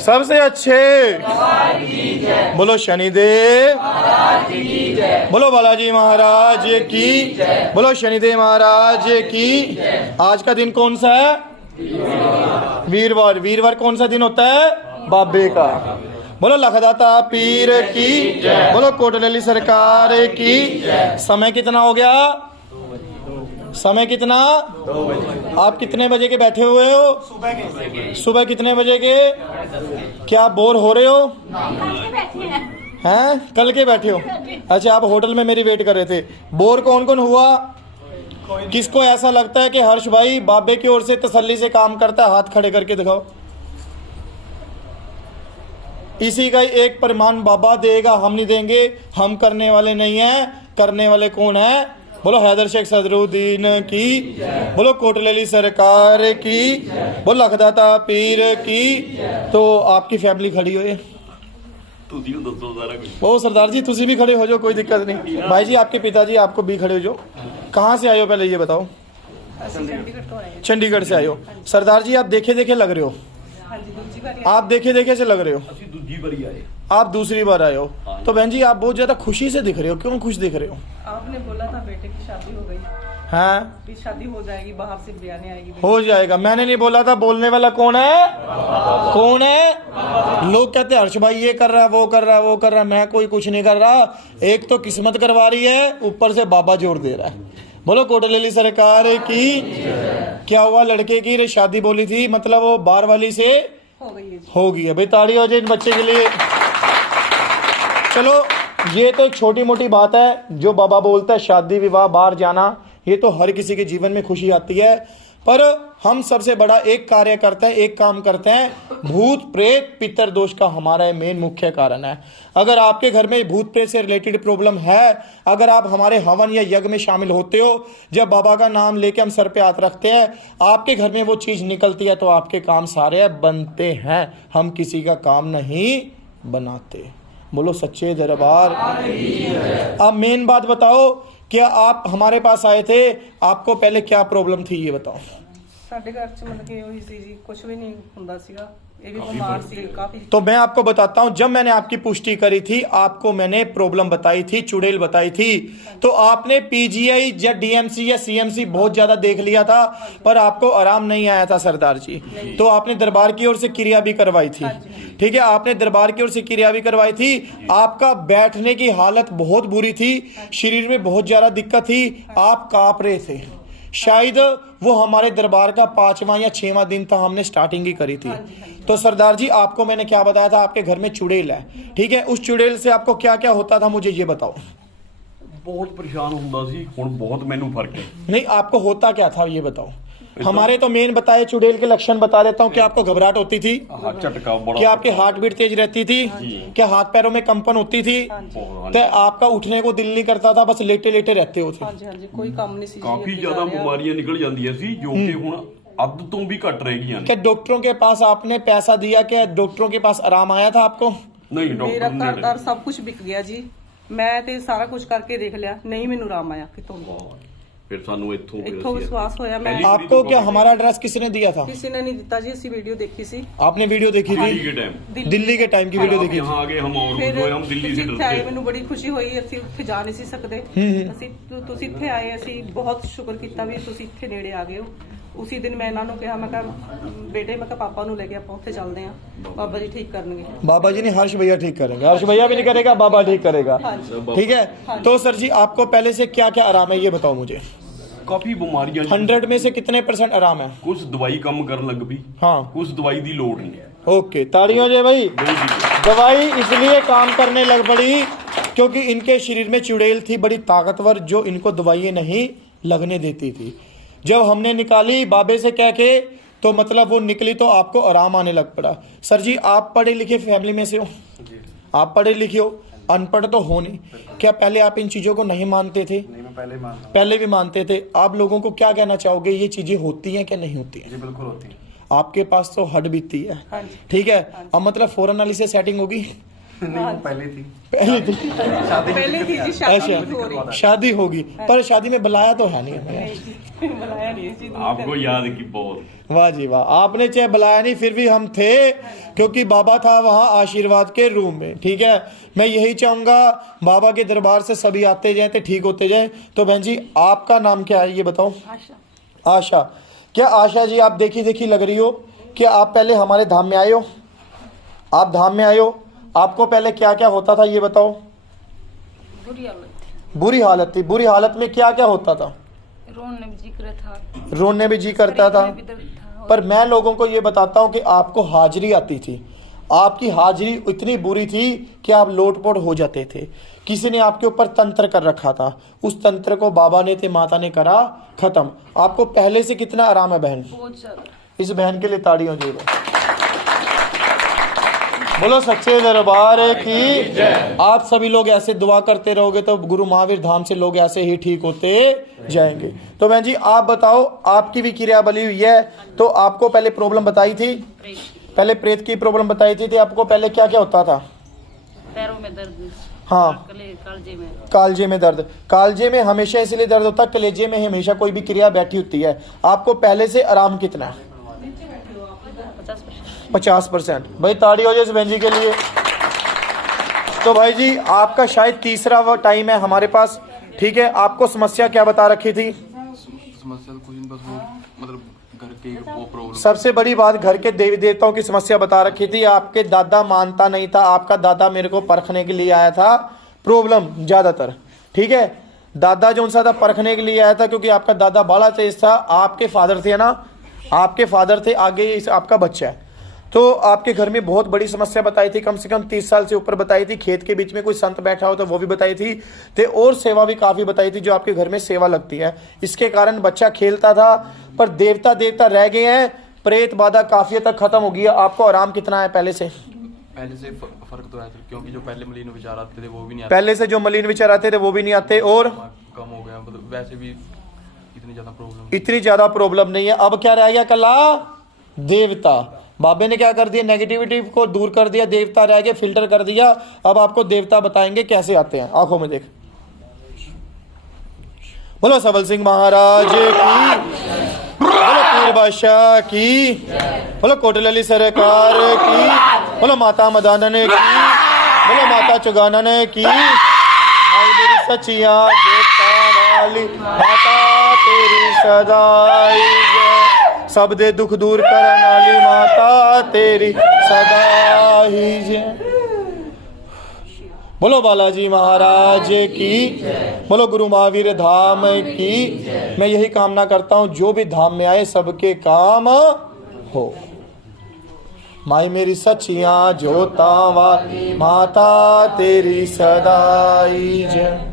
सबसे अच्छे बोलो शनिदेव, बोलो बालाजी महाराज की, बोलो शनिदेव महाराज की। आज का दिन कौन सा है? वीरवार। वीरवार कौन सा दिन होता है? बाबे का। बोलो लखदाता पीर की, बोलो कोटलेली सरकार की। समय कितना हो गया? समय कितना? 2 बजे। आप कितने बजे के बैठे हुए हो? सुबह कितने बजे के? क्या आप बोर हो रहे हो? हैं? कल के बैठे हो? अच्छा, आप होटल में मेरी वेट कर रहे थे। बोर कौन कौन हुआ? किसको ऐसा लगता है कि हर्ष भाई बाबे की ओर से तसल्ली से काम करता है? हाथ खड़े करके दिखाओ। इसी का एक प्रमाण बाबा देगा, हम नहीं देंगे। हम करने वाले नहीं हैं। करने वाले कौन है? बोलो हैदर शेख सदरुद्दीन की, बोलो कोटलेली सरकार की, बोलो लखदाता पीर की। तो आपकी फैमिली खड़ी हो। ओ सरदार जी तुसी भी खड़े हो जाओ, कोई दिक्कत नहीं। भाई जी आपके पिताजी आपको भी खड़े हो जाओ। कहाँ से आए हो पहले ये बताओ? चंडीगढ़ से आए हो। सरदार जी आप देखे देखे लग रहे हो। आप देखे देखे से लग रहे हो। आप दूसरी बार आए हो। तो बहन जी आप बहुत ज्यादा खुशी से दिख रहे हो। क्यों खुश दिख रहे हो? आपने बोला था बेटे की शादी हो गई। हाँ शादी हो जाएगी, बाहर से बयाने आएगी। हो जाएगा। मैंने नहीं बोला था। बोलने वाला कौन है? कौन है? लोग कहते हैं हर्ष भाई ये कर रहा है, वो कर रहा है, वो कर रहा है। मैं कोई कुछ नहीं कर रहा। एक तो किस्मत करवा रही है, ऊपर से बाबा जोर दे रहा है। बोलो कोटलेली सरकार की। क्या हुआ? लड़के की शादी बोली थी, मतलब वो बार वाली से हो गई है। भाई ताड़ी हो जाए इन बच्चे के लिए। चलो ये तो एक छोटी मोटी बात है जो बाबा बोलता है, शादी विवाह बाहर जाना, ये तो हर किसी के जीवन में खुशी आती है। पर हम सबसे बड़ा एक कार्य करते हैं, एक काम करते हैं। भूत प्रेत पितर दोष का हमारा मेन मुख्य कारण है। अगर आपके घर में भूत प्रेत से रिलेटेड प्रॉब्लम है, अगर आप हमारे हवन या यज्ञ में शामिल होते हो, जब बाबा का नाम लेके हम सर पे हाथ रखते हैं, आपके घर में वो चीज निकलती है, तो आपके काम सारे बनते हैं। हम किसी का काम नहीं बनाते। बोलो सच्चे दरबार। अब मेन बात बताओ, क्या आप हमारे पास आए थे, आपको पहले क्या प्रॉब्लम थी ये बताओ। ਸਾਡੇ ਘਰ ਚ मतलब कि वही सी जी कुछ भी नहीं ਹੁੰਦਾ ਸੀਗਾ। ये भी बीमार सी काफी। तो मैं आपको बताता हूं, जब मैंने आपकी पुष्टि करी थी, आपको मैंने प्रॉब्लम बताई थी, चुड़ैल बताई थी, तो आपने पीजीआई या डीएमसी या सीएमसी बहुत ज्यादा देख लिया था, पर आपको आराम नहीं आया था सरदार जी। तो आपने दरबार की ओर से क्रिया भी करवाई थी। ठीक है, आपने दरबार की ओर से क्रिया भी करवाई थी। आपका बैठने की हालत बहुत बुरी थी, शरीर में बहुत ज्यादा दिक्कत थी, आप कांप रहे थे। शायद वो हमारे दरबार का 5वां या 6वां दिन था, हमने स्टार्टिंग ही करी थी। तो सरदार जी आपको मैंने क्या बताया था? आपके घर में चुड़ैल है। ठीक है, उस चुड़ैल से आपको क्या क्या होता था मुझे ये बताओ। बहुत परेशान ਹੁੰਦਾ ਸੀ, ਹੁਣ बहुत ਮੈਨੂੰ फर्क है। नहीं, आपको होता क्या था ये बताओ। हमारे तो मेन बताए चुड़ैल के लक्षण बता देता हूँ। क्या आपको घबराहट होती थी? झटका बड़ा। क्या आपकी हार्ट बीट तेज रहती थी? क्या हाथ पैरों में कंपन होती थी? तो आपका उठने को दिल नहीं करता था, बस लेटे लेटे रहते होते? हाँ जी, हाँ जी, कोई काम नहीं सी। काफी ज्यादा बीमारियां निकल जांदियां सी, जो कि ਹੁਣ ਅੱਧ ਤੋਂ ਵੀ ਘਟ ਰਹਿ ਗਈਆਂ ਨੇ। क्या डॉक्टरों के पास आपने पैसा दिया? क्या डॉक्टरों के पास आराम आया था आपको? नहीं, मेरा डॉक्टर घर दर सब कुछ बिक गया जी। मैं ਤੇ ਸਾਰਾ ਕੁਝ ਕਰਕੇ ਦੇਖ ਲਿਆ, नहीं ਮੈਨੂੰ ਆਰਾਮ ਆਇਆ ਕਿਤੋਂ। ਫਿਰ ਸਾਨੂੰ ਇੱਥੋਂ ਵਿਸ਼ਵਾਸ ਹੋਇਆ। मैं आपको क्या हमारा एड्रेस किसने दिया था? किसी ने नहीं दिता जी, ਅਸੀਂ ਵੀਡੀਓ देखी सी। आपने वीडियो देखी थी? दिल्ली के टाइम। दिल्ली के टाइम की वीडियो देखी थी? यहाँ आगे हम और ਫਿਰ जो हम दिल्ली से ਇੱਥੇ ਆਏ, डरते। ਮੈਨੂੰ ਬੜੀ ਖੁਸ਼ੀ ਹੋਈ। ਅਸੀਂ ਉੱਥੇ ਜਾ ਨਹੀਂ ਸੀ ਸਕਦੇ। ਅਸੀਂ ਤੁਸੀਂ ਇੱਥੇ ਆਏ, ਅਸੀਂ ਬਹੁਤ ਸ਼ੁਕਰ ਕੀਤਾ ਵੀ ਤੁਸੀਂ ਇੱਥੇ ਨੇੜੇ ਆ ਗਏ ਹੋ। ਉसी दिन मैं ਇਹਨਾਂ ਨੂੰ ਕਿਹਾ, ਮੈਂ ਕਿਹਾ ਬੇਟੇ, ਮੈਂ ਕਿਹਾ ਪਾਪਾ ਨੂੰ ਲੈ ਕੇ ਆਪਾਂ ਉੱਥੇ ਚੱਲਦੇ ਆਂ, ਬਾਬਾ ਜੀ ਠੀਕ ਕਰਨਗੇ। बाबा जी ने हर्ष भैया ठीक करेंगे। हर्ष भैया भी नहीं करेगा, बाबा ठीक करेगा। ठीक है, तो सर जी आपको पहले से क्या क्या आराम है ये बताओ मुझे। काफी बीमारियां 100 में से कितने % आराम है? कुछ दवाई कम करन लग पई, हाँ कुछ दवाई दी लोड़ नहीं। ओके, ताड़ियों जे भाई। दवाई इसलिए काम करने लग पड़ी क्योंकि इनके शरीर में चुड़ैल थी बड़ी ताकतवर, जो इनको दवाइयाँ नहीं लगने देती थी। जब हमने निकाली बाबे से कह के, तो मतलब वो निकली, तो आपको आराम आने लग पड़ा। सर जी आप पढ़े लिखे फैमिली में से हो? आप पढ़े लिखे हो, अनपढ़ तो हो नहीं। क्या पहले आप इन चीजों को नहीं मानते थे? नहीं, मैं पहले मानता हूं। पहले भी मानते थे। आप लोगों को क्या कहना चाहोगे, ये चीजें होती हैं क्या नहीं होती हैं? जी बिल्कुल होती है। आपके पास तो हड बीतती है। हाँ जी। ठीक है, अब मतलब फौरन वाली से सेटिंग होगी? नहीं वो पहले थी। पहले थी। पहले थी जी, शादी अच्छा हो रही शादी होगी, पर शादी में बुलाया तो है नहीं हमें। नहीं जी, बुलाया नहीं जी, दूर आपको कर- याद की बहुत। वाह जी वाह, आपने चाहे बुलाया नहीं फिर भी हम थे, क्योंकि बाबा था वहाँ आशीर्वाद के रूम में। ठीक है, मैं यही चाहूंगा बाबा के दरबार से सभी आते जाएं तो ठीक होते जाएं। तो बहन जी आपका नाम क्या है ये बताओ? आशा। आशा। क्या आशा जी आप देखी देखी लग रही हो? क्या आप पहले हमारे धाम में आए हो? आप धाम में आए हो, आपको पहले क्या क्या होता था ये बताओ? बुरी हालत थी, बुरी हालत थी। बुरी हालत में क्या क्या होता था? रोने में जी कर था, रोने भी जी करता था। शरीर में भी दर्द था, पर मैं लोगों को ये बताता हूँ कि आपको हाजिरी आती थी, आपकी हाजिरी इतनी बुरी थी कि आप लोटपोट हो जाते थे। किसी ने आपके ऊपर तंत्र कर रखा था, उस तंत्र को बाबा ने ते माता ने करा खत्म। आपको पहले से कितना आराम है बहन? बहुत ज्यादा। इस बहन के लिए ताड़ियों जी बोलो सच्चे दरबार की। आप सभी लोग ऐसे दुआ करते रहोगे तो गुरु महावीर धाम से लोग ऐसे ही ठीक होते जाएंगे। तो बहन जी आप बताओ, आपकी भी क्रिया बली हुई है, तो आपको पहले प्रॉब्लम बताई थी, पहले प्रेत की प्रॉब्लम बताई थी आपको पहले क्या क्या होता था? पैरों में दर्द, हाँ, कालजे में, कालजे में दर्द। कालजे में हमेशा इसलिए दर्द होता है, कलेजे में हमेशा कोई भी क्रिया बैठी होती है। आपको पहले से आराम कितना है? 50%। 50%। भाई ताड़ी हो जाए इस बहन जी के लिए। तो भाई जी आपका शायद तीसरा वो टाइम है हमारे पास। ठीक है, आपको समस्या क्या बता रखी थी? समस्या तो कुछ नहीं, बस वो मतलब घर के वो प्रॉब्लम। सबसे बड़ी बात घर के देवी देवताओं की समस्या बता रखी थी। आपके दादा मानता नहीं था, आपका दादा मेरे को परखने के लिए आया था, प्रॉब्लम ज्यादातर। ठीक है, दादा जो सा था परखने के लिए आया था, क्योंकि आपका दादा बड़ा तेज था। आपके फादर थे ना, आपके फादर थे, आगे इस आपका बच्चा है। तो आपके घर में बहुत बड़ी समस्या बताई थी, कम से कम 30 साल से ऊपर बताई थी। खेत के बीच में कोई संत बैठा हो तो वो भी बताई थी, ते और सेवा भी काफी बताई थी, जो आपके घर में सेवा लगती है। इसके कारण बच्चा खेलता था, पर देवता देवता रह गए हैं, प्रेत बाधा काफी हद तक खत्म हो गई है। आपको आराम कितना है पहले से? पहले से फर्क तो है सर, क्योंकि जो पहले मलिन विचार आते थे वो भी नहीं आते। पहले से जो मलिन विचार आते थे वो भी नहीं आते, और कम हो गया, मतलब वैसे भी इतनी ज्यादा प्रॉब्लम नहीं है। अब क्या रह गया? कला देवता। बाबे ने क्या कर दिया? नेगेटिविटी को दूर कर दिया, देवता रह गए, फिल्टर कर दिया। अब आपको देवता बताएंगे कैसे आते हैं। आंखों में देख। बोलो सबल सिंह महाराज की, बोलो पीर बादशाह की, बोलो कोटलली सरकार की, बोलो माता मदानन की, बोलो माता चुगानन की। भाई मेरी सचिया जोता वाली माता तेरी सदाई जय। सब दे दुख दूर करने वाली माता तेरी सदा ही जय। बोलो बालाजी महाराज की, बोलो गुरु महावीर धाम की। मैं यही कामना करता हूं जो भी धाम में आए सबके काम हो। माई मेरी सचिया जोता वाली माता तेरी सदाई जय।